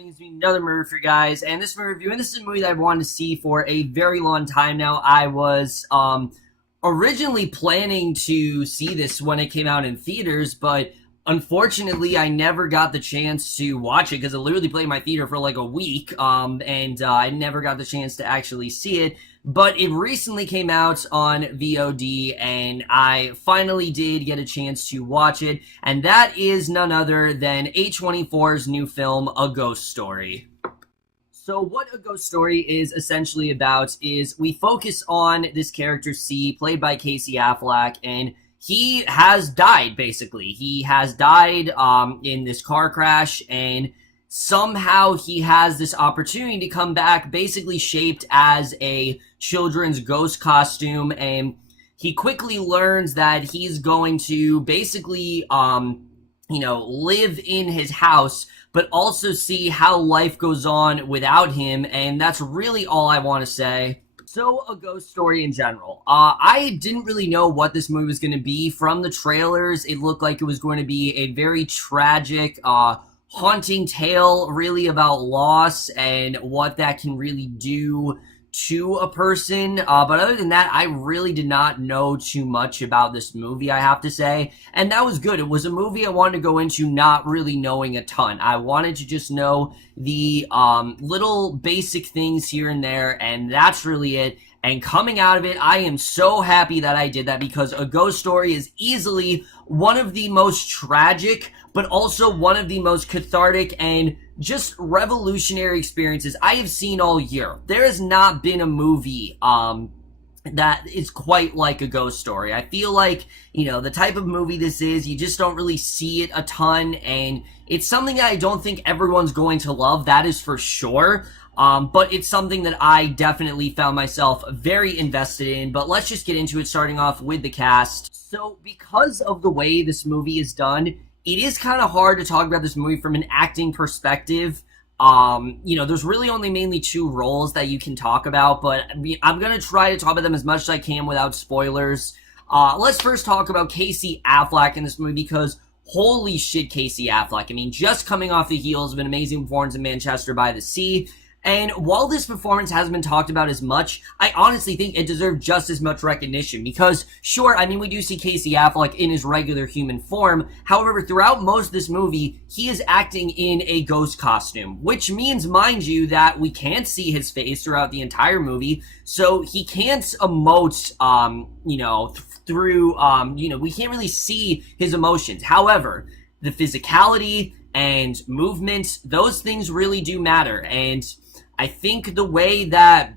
diving into another movie for you guys, and this movie review, and this is a movie that I've wanted to see for a very long time now. I was originally planning to see this when it came out in theaters, but unfortunately, I never got the chance to watch it because it literally played in my theater for like a week, and I never got the chance to actually see it. But it recently came out on VOD, and I finally did get a chance to watch it, and that is none other than A24's new film, A Ghost Story. So what A Ghost Story is essentially about is we focus on this character C, played by Casey Affleck, and he has died, basically. He has died in this car crash, and somehow he has this opportunity to come back, basically shaped as a children's ghost costume, and he quickly learns that he's going to basically, live in his house, but also see how life goes on without him, and that's really all I want to say. So, A Ghost Story in general. I didn't really know what this movie was going to be. From the trailers, it looked like it was going to be a very tragic, haunting tale, really about loss and what that can really do to a person. But other than that, I really did not know too much about this movie, I have to say. And that was good. It was a movie I wanted to go into not really knowing a ton. I wanted to just know the little basic things here and there, and that's really it. And coming out of it, I am so happy that I did that, because A Ghost Story is easily one of the most tragic, but also one of the most cathartic and just revolutionary experiences I have seen all year. There has not been a movie that is quite like A Ghost Story. I feel like, the type of movie this is, you just don't really see it a ton, and it's something that I don't think everyone's going to love, that is for sure. But it's something that I definitely found myself very invested in. But let's just get into it, starting off with the cast. So, because of the way this movie is done, it is kind of hard to talk about this movie from an acting perspective. There's really only mainly two roles that you can talk about, but I'm going to try to talk about them as much as I can without spoilers. Let's first talk about Casey Affleck in this movie, because holy shit, Casey Affleck. I mean, just coming off the heels of an amazing performance in Manchester by the Sea. And while this performance hasn't been talked about as much, I honestly think it deserved just as much recognition, because, sure, I mean, we do see Casey Affleck in his regular human form. However, throughout most of this movie, he is acting in a ghost costume, which means, mind you, that we can't see his face throughout the entire movie, so he can't emote, we can't really see his emotions. However, the physicality and movement, those things really do matter, and I think the way that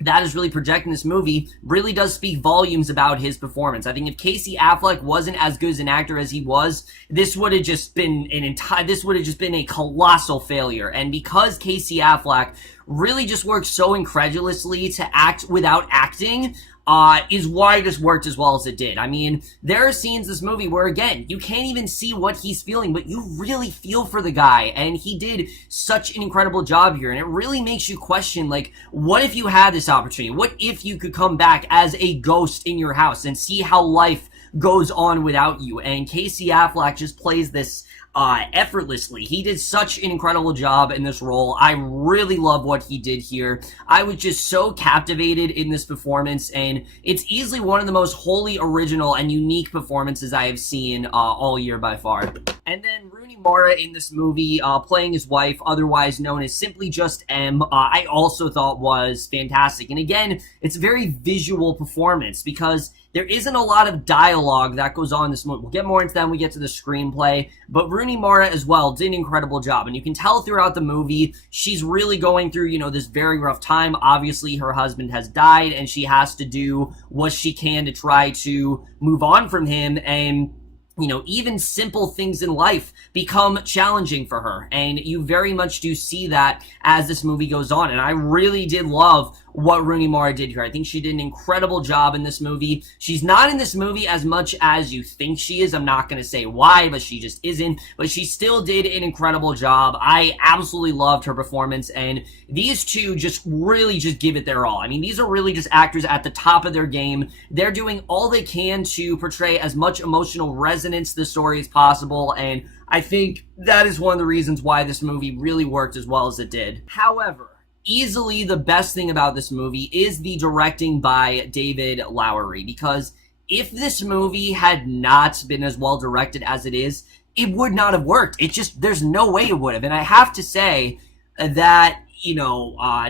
is really projecting this movie really does speak volumes about his performance. I think if Casey Affleck wasn't as good as an actor as he was, this would have just been a colossal failure. And because Casey Affleck really just works so incredulously to act without acting, is why this worked as well as it did. I mean, there are scenes in this movie where, again, you can't even see what he's feeling, but you really feel for the guy, and he did such an incredible job here, and it really makes you question, like, what if you had this opportunity? What if you could come back as a ghost in your house and see how life goes on without you? And Casey Affleck just plays this effortlessly. He did such an incredible job in this role. I really love what he did here. I was just so captivated in this performance, and it's easily one of the most wholly original and unique performances I have seen all year by far. And then Rooney Mara in this movie, playing his wife, otherwise known as simply just M, I also thought was fantastic. And again, it's a very visual performance, because there isn't a lot of dialogue that goes on in this movie. We'll get more into that when we get to the screenplay. But Rooney Mara as well did an incredible job. And you can tell throughout the movie, she's really going through, this very rough time. Obviously, her husband has died, and she has to do what she can to try to move on from him. And even simple things in life become challenging for her. And you very much do see that as this movie goes on. And I really did love what Rooney Mara did here. I think she did an incredible job in this movie. She's not in this movie as much as you think she is. I'm not going to say why, but she just isn't. But she still did an incredible job. I absolutely loved her performance, and these two just really just give it their all. I mean, these are really just actors at the top of their game. They're doing all they can to portray as much emotional resonance to the story as possible, and I think that is one of the reasons why this movie really worked as well as it did. However, easily the best thing about this movie is the directing by David Lowery, because if this movie had not been as well directed as it is, it would not have worked. There's no way it would have. And I have to say that,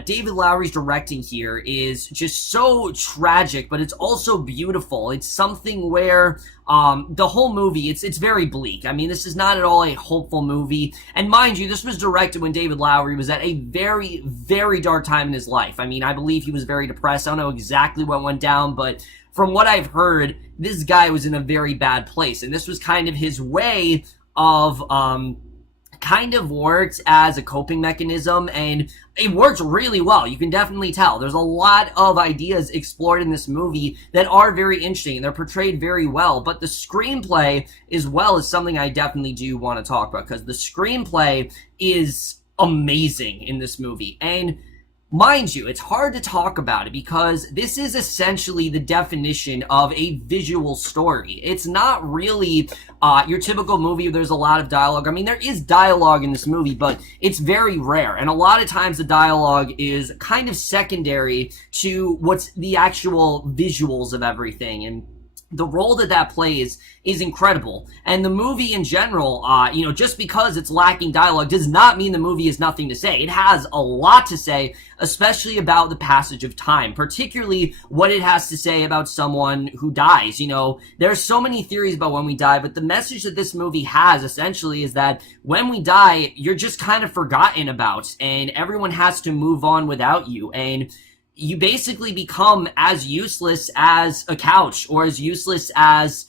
David Lowery's directing here is just so tragic, but it's also beautiful. It's something where the whole movie, it's very bleak. I mean, this is not at all a hopeful movie. And mind you, this was directed when David Lowery was at a very, very dark time in his life. I mean, I believe he was very depressed. I don't know exactly what went down, but from what I've heard, this guy was in a very bad place. And this was kind of his way of kind of worked as a coping mechanism, and it worked really well. You can definitely tell. There's a lot of ideas explored in this movie that are very interesting. They're portrayed very well, but the screenplay as well is something I definitely do want to talk about, because the screenplay is amazing in this movie. And mind you, it's hard to talk about it because this is essentially the definition of a visual story. It's not really your typical movie where there's a lot of dialogue. I mean, there is dialogue in this movie, but it's very rare. And a lot of times the dialogue is kind of secondary to what's the actual visuals of everything. And the role that plays is incredible. And the movie in general, just because it's lacking dialogue does not mean the movie has nothing to say. It has a lot to say, especially about the passage of time, particularly what it has to say about someone who dies. There's so many theories about when we die, but the message that this movie has essentially is that when we die, you're just kind of forgotten about, and everyone has to move on without you. And you basically become as useless as a couch, or as useless as,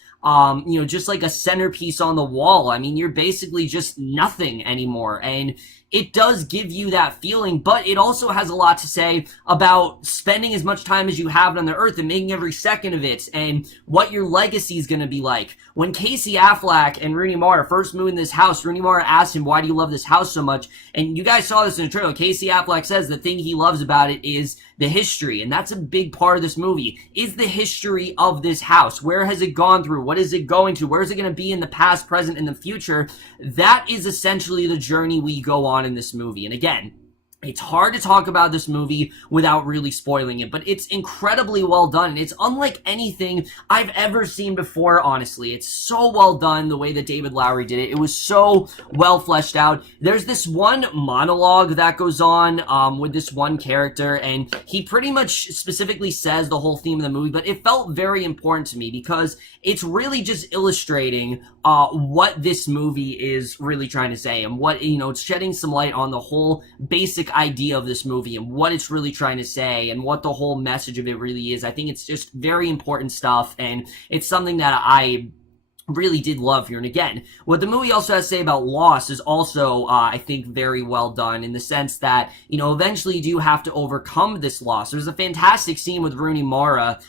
just like a centerpiece on the wall. I mean, you're basically just nothing anymore. And it does give you that feeling, but it also has a lot to say about spending as much time as you have on the earth and making every second of it, and what your legacy is going to be like. When Casey Affleck and Rooney Mara first moved in this house, Rooney Mara asked him, "Why do you love this house so much?" And you guys saw this in the trailer. Casey Affleck says the thing he loves about it is the history, and that's a big part of this movie, is the history of this house. Where has it gone through? What is it going to? Where is it going to be in the past, present, and the future? That is essentially the journey we go on in this movie. And again, it's hard to talk about this movie without really spoiling it, but it's incredibly well done. And it's unlike anything I've ever seen before, honestly. It's so well done the way that David Lowery did it. It was so well fleshed out. There's this one monologue that goes on with this one character, and he pretty much specifically says the whole theme of the movie, but it felt very important to me because it's really just illustrating what this movie is really trying to say, and what, it's shedding some light on the whole basic idea of this movie and what it's really trying to say and what the whole message of it really is. I think it's just very important stuff, and it's something that I really did love here. And again, what the movie also has to say about loss is also, I think, very well done, in the sense that, eventually you do have to overcome this loss. There's a fantastic scene with Rooney Mara,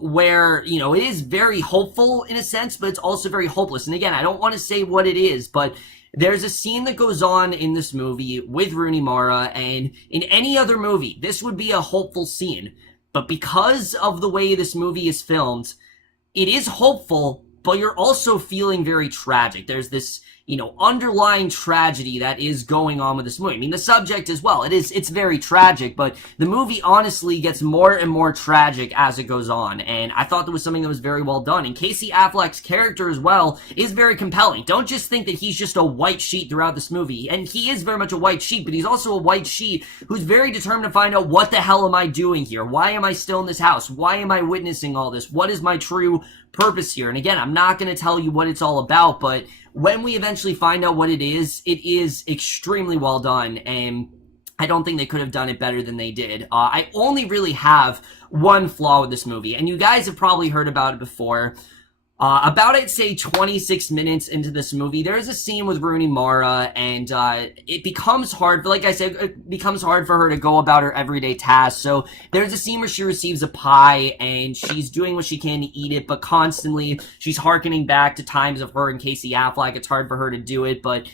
where, it is very hopeful in a sense, but it's also very hopeless. And again, I don't want to say what it is, but there's a scene that goes on in this movie with Rooney Mara, and in any other movie, this would be a hopeful scene. But because of the way this movie is filmed, it is hopeful, but you're also feeling very tragic. There's this, underlying tragedy that is going on with this movie. I mean, the subject as well, it's very tragic, but the movie honestly gets more and more tragic as it goes on, and I thought that was something that was very well done. And Casey Affleck's character as well is very compelling. Don't just think that he's just a white sheet throughout this movie, and he is very much a white sheet, but he's also a white sheet who's very determined to find out, what the hell am I doing here? Why am I still in this house? Why am I witnessing all this? What is my true purpose here? And again, I'm not going to tell you what it's all about, but when we eventually find out what it is extremely well done, and I don't think they could have done it better than they did. I only really have one flaw with this movie, and you guys have probably heard about it before. About, I'd say, 26 minutes into this movie, there's a scene with Rooney Mara, and it becomes hard, like I said, it becomes hard for her to go about her everyday tasks. So there's a scene where she receives a pie, and she's doing what she can to eat it, but constantly she's hearkening back to times of her and Casey Affleck. It's hard for her to do it, but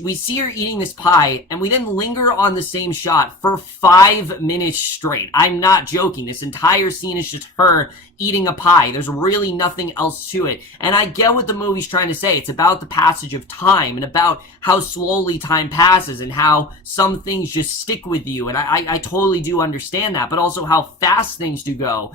we see her eating this pie, and we then linger on the same shot for 5 minutes straight. I'm not joking. This entire scene is just her eating a pie. There's really nothing else to it. And I get what the movie's trying to say. It's about the passage of time and about how slowly time passes and how some things just stick with you. And I totally do understand that, but also how fast things do go.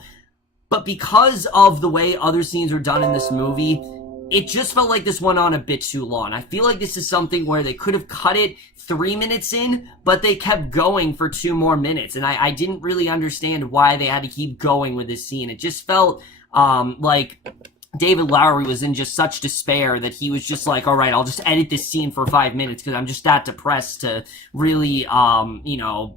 But because of the way other scenes are done in this movie, it just felt like this went on a bit too long. I feel like this is something where they could have cut it 3 minutes in, but they kept going for 2 more minutes. And I didn't really understand why they had to keep going with this scene. It just felt like David Lowery was in just such despair that he was just like, all right, I'll just edit this scene for 5 minutes because I'm just that depressed to really,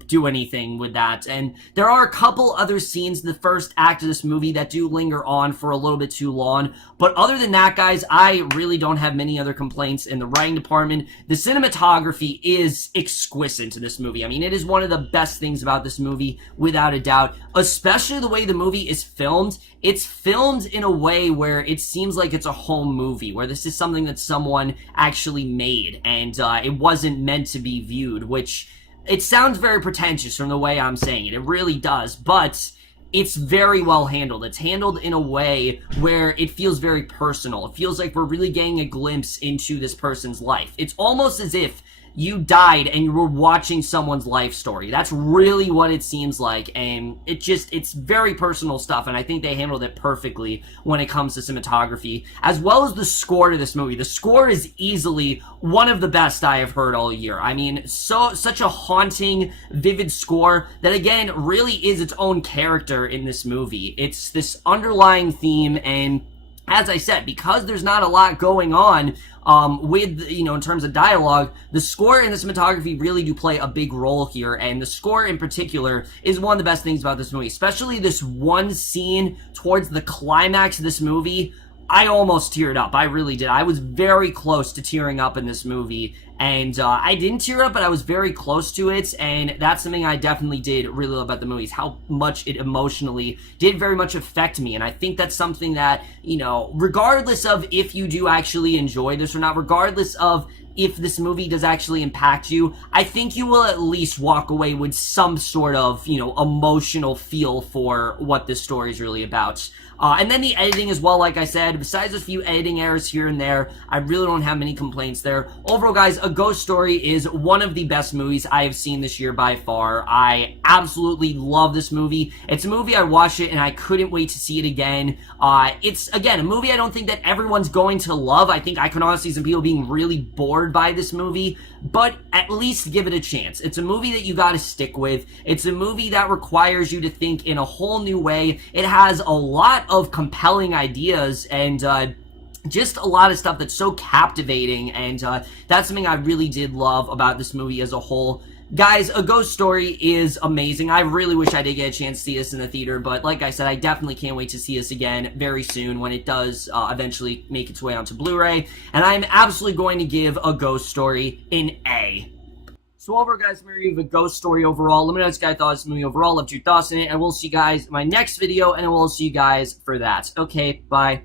do anything with that. And there are a couple other scenes in the first act of this movie that do linger on for a little bit too long. But other than that, guys, I really don't have many other complaints in the writing department. The cinematography is exquisite to this movie. I mean, it is one of the best things about this movie, without a doubt, especially the way the movie is filmed. It's filmed in a way where it seems like it's a home movie, where this is something that someone actually made, and it wasn't meant to be viewed, which it sounds very pretentious from the way I'm saying it. It really does, but it's very well handled. It's handled in a way where it feels very personal. It feels like we're really getting a glimpse into this person's life. It's almost as if you died and you were watching someone's life story. That's really what it seems like, and it's very personal stuff, and I think they handled it perfectly when it comes to cinematography, as well as the score to this movie. The score is easily one of the best I have heard all year. I mean, such a haunting, vivid score that, again, really is its own character in this movie. It's this underlying theme, and as I said, because there's not a lot going on in terms of dialogue, the score and the cinematography really do play a big role here, and the score in particular is one of the best things about this movie, especially this one scene towards the climax of this movie. I almost teared up. I really did. I was very close to tearing up in this movie, and I didn't tear up, but I was very close to it, and that's something I definitely did really love about the movie, is how much it emotionally did very much affect me. And I think that's something that, regardless of if you do actually enjoy this or not, regardless of if this movie does actually impact you, I think you will at least walk away with some sort of, emotional feel for what this story is really about. And then the editing as well, like I said, besides a few editing errors here and there, I really don't have many complaints there. Overall, guys, A Ghost Story is one of the best movies I have seen this year by far. I absolutely love this movie. It's a movie I watched it and I couldn't wait to see it again. It's, again, a movie I don't think that everyone's going to love. I think I can honestly see some people being really bored by this movie, but at least give it a chance. It's a movie that you gotta stick with. It's a movie that requires you to think in a whole new way. It has a lot of compelling ideas and just a lot of stuff that's so captivating, and that's something I really did love about this movie as a whole. Guys, A Ghost Story is amazing. I really wish I did get a chance to see this in the theater, but like I said, I definitely can't wait to see this again very soon when it does eventually make its way onto Blu-ray, and I'm absolutely going to give A Ghost Story an A. So overall, guys, I'm going to review A Ghost Story overall. Let me know what you guys thought of this movie overall, left your thoughts in it, and we'll see you guys in my next video, and I will see you guys for that. Okay, bye.